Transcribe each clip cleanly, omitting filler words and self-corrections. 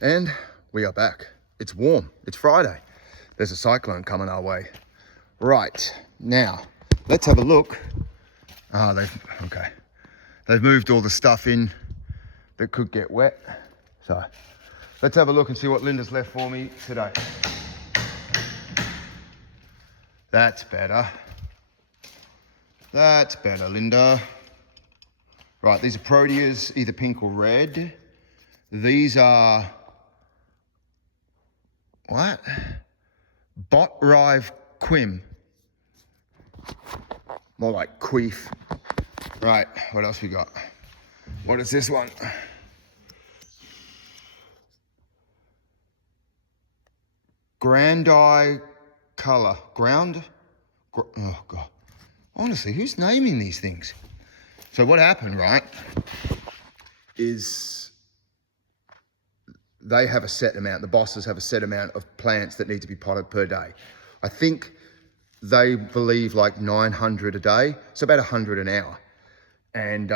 And we are back. It's warm. It's Friday. There's a cyclone coming our way. Right, now, let's have a look. They've moved all the stuff in that could get wet. So let's have a look and see what Linda's left for me today. That's better. That's better, Linda. Right, these are Proteas, either pink or red. These are, what? Botrive Quim. More like queef. Right, what else we got? What is this one? Grandi Color. Oh God. Honestly, who's naming these things? So what happened, right, is they have a set amount, the bosses have a set amount of plants that need to be potted per day. I think they believe like 900 a day, so about 100 an hour. And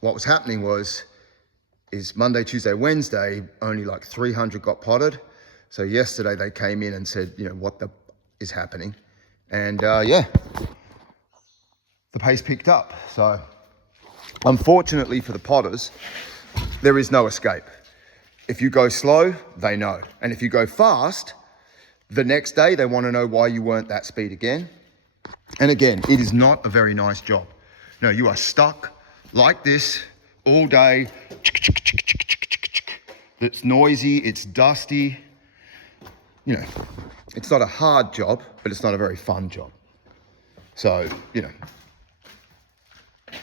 what was happening is Monday, Tuesday, Wednesday, only like 300 got potted. So yesterday they came in and said, you know, what the is happening? And yeah, the pace picked up. So unfortunately for the potters, there is no escape. If you go slow, they know. And if you go fast, the next day they want to know why you weren't that speed again. And again, it is not a very nice job. No, you are stuck like this all day. It's noisy, it's dusty. You know, it's not a hard job, but it's not a very fun job. So, you know,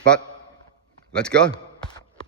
but let's go.